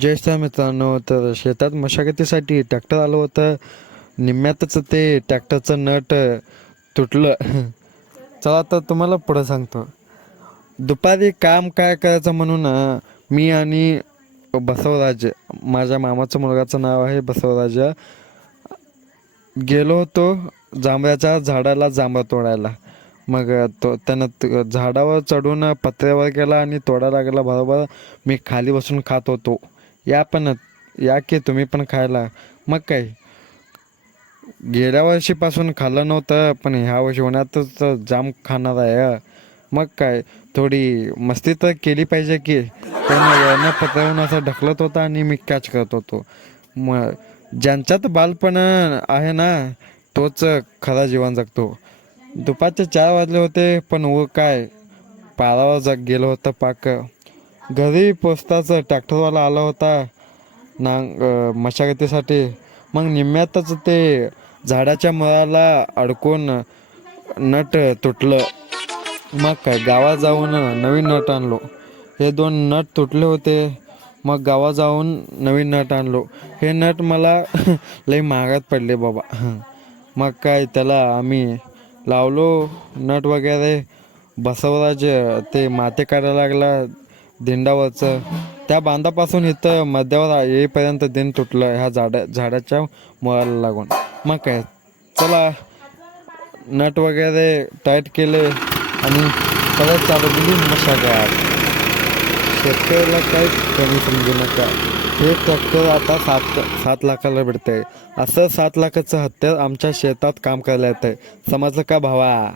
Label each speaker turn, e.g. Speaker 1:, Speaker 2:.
Speaker 1: ज्येष्ठ मित्रांनो तर शेतात मशागतीसाठी ट्रॅक्टर आलं होतं. निम्म्यातच ते ट्रॅक्टरचं नट तुटलं. चला तर तुम्हाला पुढं सांगतो. दुपारी काम काय करायचं म्हणून मी आणि बसवराज माझ्या मामाचं मुलगाचं नाव आहे बसवराज. गेलो होतो जांभळाच्या झाडाला जांभळ तोडायला. मग तो त्यानं झाडावर चढून पत्र्यावर गेला आणि तोडायला गेला बरोबर मी खाली बसून खात होतो. या पण या की तुम्ही पण खायला. मग काय? गेल्या वर्षीपासून खाल्लं नव्हतं पण ह्या वर्षी उन्हातच जाम खाणार आहे मग काय? थोडी मस्ती तर केली पाहिजे की. त्यानं पतळून असं ढकलत होता आणि मी कॅच करत होतो. मग ज्यांच्यात बालपण आहे ना तोच खरा जीवन जगतो. दुपारचे चार वाजले होते पण व काय? पारावर जग गेलं होतं पाक. घरी पोचताच ट्रॅक्टरवाला आला होता नांग मशागतीसाठी. मग निम्म्यातच ते झाडाच्या मुळाला अडकून नट तुटलं. मग काय गावात जाऊन नवीन नट आणलो. हे दोन नट तुटले होते मग गावात जाऊन नवीन नट आणलो. हे नट मला लई महागात पडले बाबा. मग काय त्याला आम्ही लावलो नट वगैरे. बसवराज ते माते काढायला लागला. दिंडावरचं. त्या बांधापासून इथं मध्यावर येईपर्यंत दिन तुटलं. ह्या झाडा झाडाच्या मुळाला लागून. मग काय? चला नट वगैरे टाईट केले आणि परत चालू दिली मशागत. शेतकऱ्याला काही कमी समजू नका. हे ट्रॅक्टर आता सात सात लाखाला भेटतंय. असं सात लाखाचं हत्यार आमच्या शेतात काम करायला येतंय. समजलं का भावा?